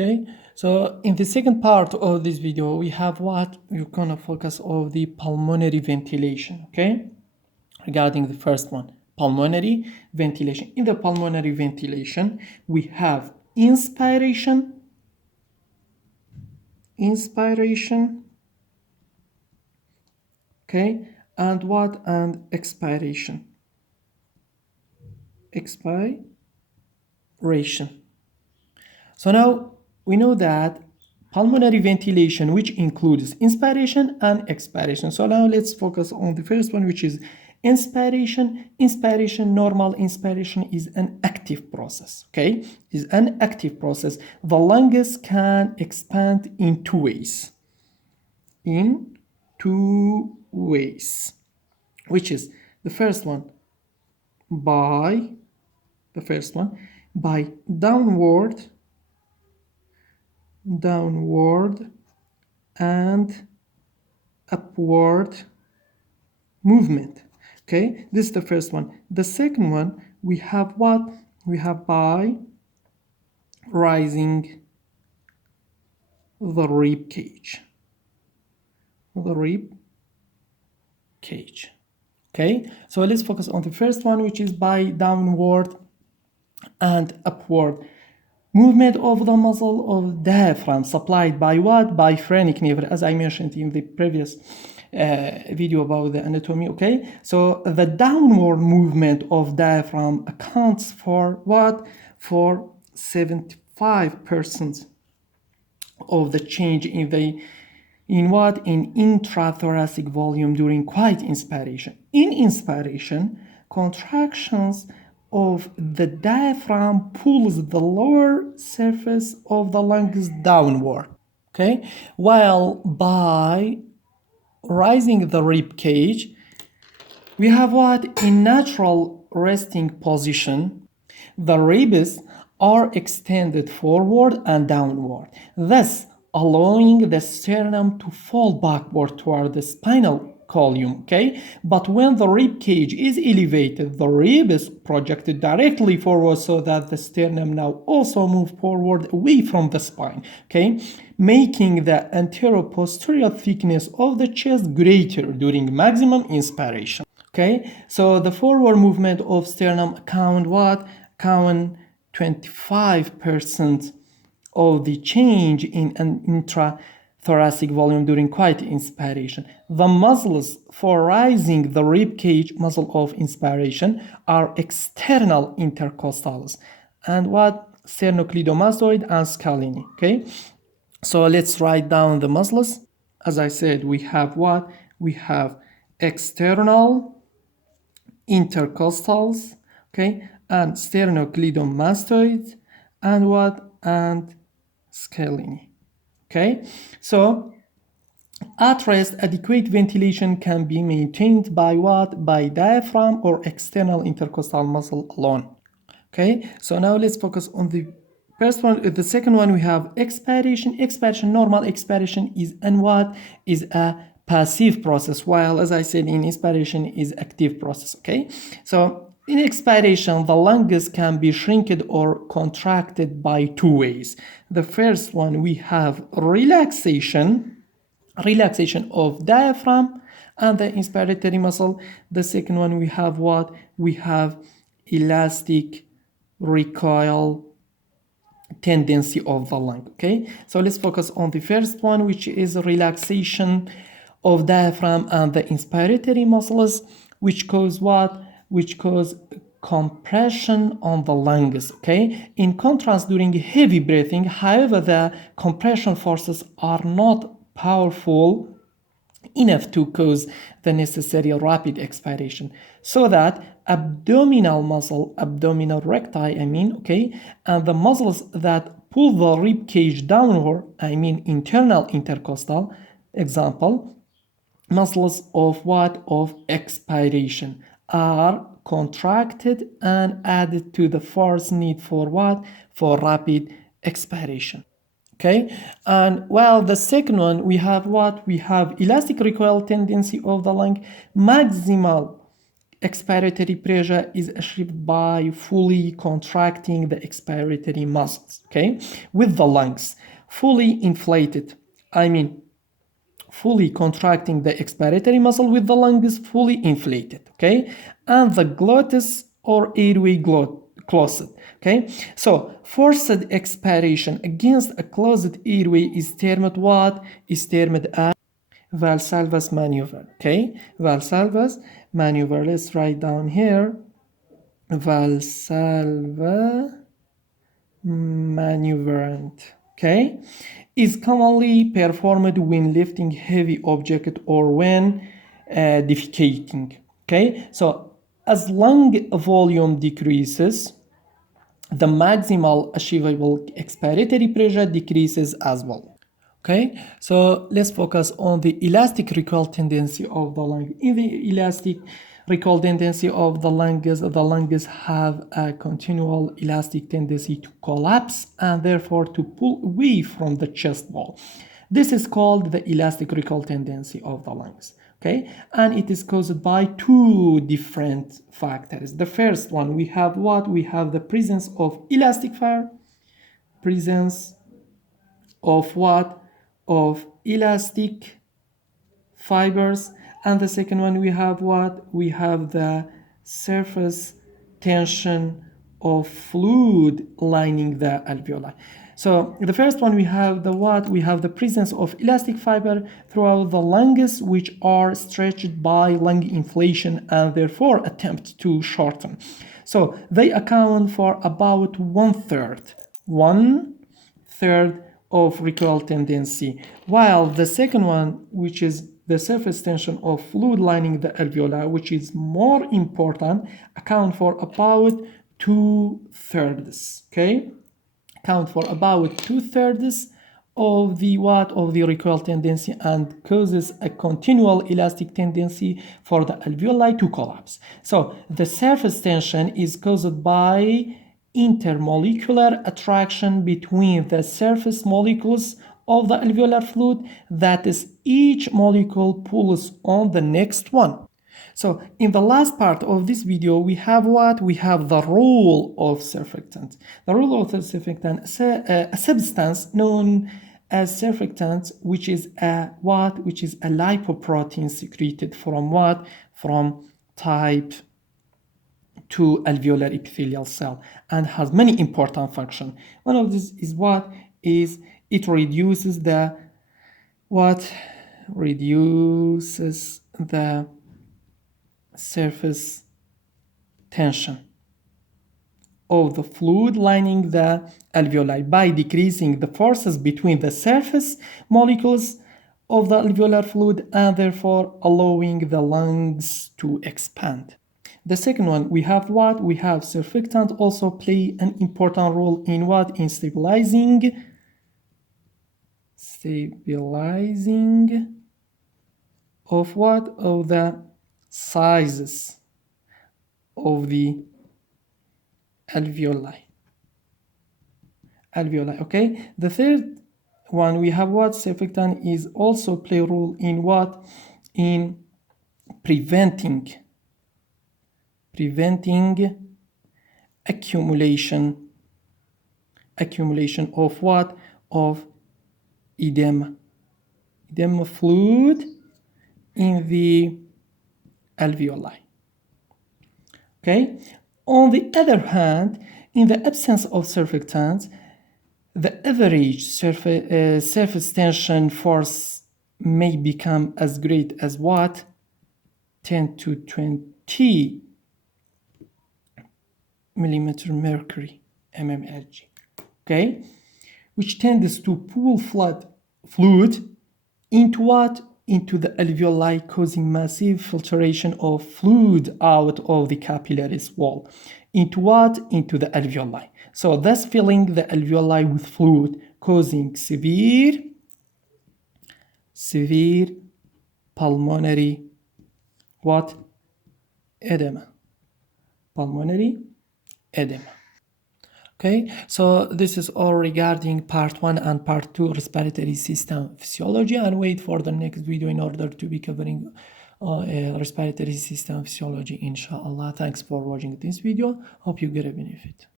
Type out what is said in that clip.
Okay, so in the second part of this video, we have what we're gonna focus on the pulmonary ventilation, okay? Regarding the first one, pulmonary ventilation. In the pulmonary ventilation, we have inspiration, okay, and what? And expiration. So now we know that pulmonary ventilation, which includes inspiration and expiration. So now let's focus on the first one, which is inspiration. Normal inspiration is an active process, okay? Is an active process. The lungs can expand in two ways. Which is the first one by downward and upward movement. Okay, this is the first one. The second one, we have what? We have by rising the rib cage. Okay, so let's focus on the first one, which is by downward and upward movement of the muscle of diaphragm, supplied by what? By phrenic nerve, as I mentioned in the previous video about the anatomy. Okay, so the downward movement of diaphragm accounts for what? For 75% of the change in intrathoracic volume during quiet inspiration. In inspiration, contractions of the diaphragm pulls the lower surface of the lungs downward, okay? While by rising the rib cage, we have what? In natural resting position, the ribs are extended forward and downward, thus allowing the sternum to fall backward toward the spinal column, okay? But when the rib cage is elevated, the rib is projected directly forward so that the sternum now also moves forward away from the spine, okay? Making the anteroposterior thickness of the chest greater during maximum inspiration, okay? So the forward movement of sternum account 25% of the change in an intrathoracic volume during quiet inspiration. The muscles for rising the rib cage, muscle of inspiration, are external intercostals and what? Sternocleidomastoid and scalene, okay? So let's write down the muscles. As I said, we have what? We have external intercostals, okay? And sternocleidomastoid and what? And scalene. Okay, so at rest, adequate ventilation can be maintained by what? By diaphragm or external intercostal muscle alone. Okay, so now let's focus on the first one. The second one, we have expiration. Normal expiration is a passive process, while, as I said, in inspiration is active process. Okay, so in expiration, the lungs can be shrinked or contracted by two ways. The first one, we have relaxation of diaphragm and the inspiratory muscle. The second one, we have what? We have elastic recoil tendency of the lung, okay? So let's focus on the first one, which is relaxation of diaphragm and the inspiratory muscles, which cause what? Which cause compression on the lungs, okay? In contrast, during heavy breathing, however, the compression forces are not powerful enough to cause the necessary rapid expiration, so that abdominal recti, okay, and the muscles that pull the rib cage downward, internal intercostal, example, muscles of what? Of expiration, are contracted and added to the force need for what? For rapid expiration. Okay, and while the second one, we have what? We have elastic recoil tendency of the lung. Maximal expiratory pressure is achieved by fully contracting the expiratory muscles, okay, with the lungs fully inflated. I mean, fully contracting the expiratory muscle with the lungs fully inflated, okay, and the glottis or airway closed, okay. So forced expiration against a closed airway is termed what? Is termed as Valsalva's maneuver, okay. Valsalva's maneuver, let's write down here Valsalva maneuverant, okay, is commonly performed when lifting heavy object or when defecating, okay. So as lung volume decreases, the maximal achievable expiratory pressure decreases as well. Okay, so let's focus on the elastic recoil tendency of the lung. In the elastic recoil tendency of the lungs have a continual elastic tendency to collapse and therefore to pull away from the chest wall. This is called the elastic recoil tendency of the lungs. Okay, and it is caused by two different factors. The first one, we have what? We have the presence of elastic fire, presence of what? Of elastic fibers. And the second one, we have what? We have the surface tension of fluid lining the alveoli. So the first one, we have the what? We have the presence of elastic fiber throughout the lungs, which are stretched by lung inflation and therefore attempt to shorten. So they account for about one third of recoil tendency, while the second one, which is the surface tension of fluid lining the alveoli, which is more important, account for about 2/3, okay, account for about 2/3 of the what? Of the recoil tendency, and causes a continual elastic tendency for the alveoli to collapse. So the surface tension is caused by intermolecular attraction between the surface molecules of the alveolar fluid, that is, each molecule pulls on the next one. So in the last part of this video, we have what? We have the role of surfactant. The role of the surfactant, a substance known as surfactant, which is a what? Which is a lipoprotein secreted from what? From type 2 alveolar epithelial cell, and has many important functions. One of these is what? Is it reduces the what? Reduces the surface tension of the fluid lining the alveoli by decreasing the forces between the surface molecules of the alveolar fluid and therefore allowing the lungs to expand. The second one, we have what? We have surfactant also play an important role in what? In stabilizing of what? Of the sizes of the alveoli, okay. The third one, we have what? Surfactant is also play a role in what? In preventing accumulation of what? Of edema fluid in the alveoli, okay. On the other hand, in the absence of surfactants, the average surface tension force may become as great as what? 10 to 20 millimeter mercury, mmHg, okay, which tends to pull fluid into what? Into the alveoli, causing massive filtration of fluid out of the capillaries wall. Into what? Into the alveoli. So thus filling the alveoli with fluid, causing severe pulmonary what? Edema. Pulmonary edema. Okay, so this is all regarding part 1 and part 2 respiratory system physiology, and wait for the next video in order to be covering respiratory system physiology, inshallah. Thanks for watching this video. Hope you get a benefit.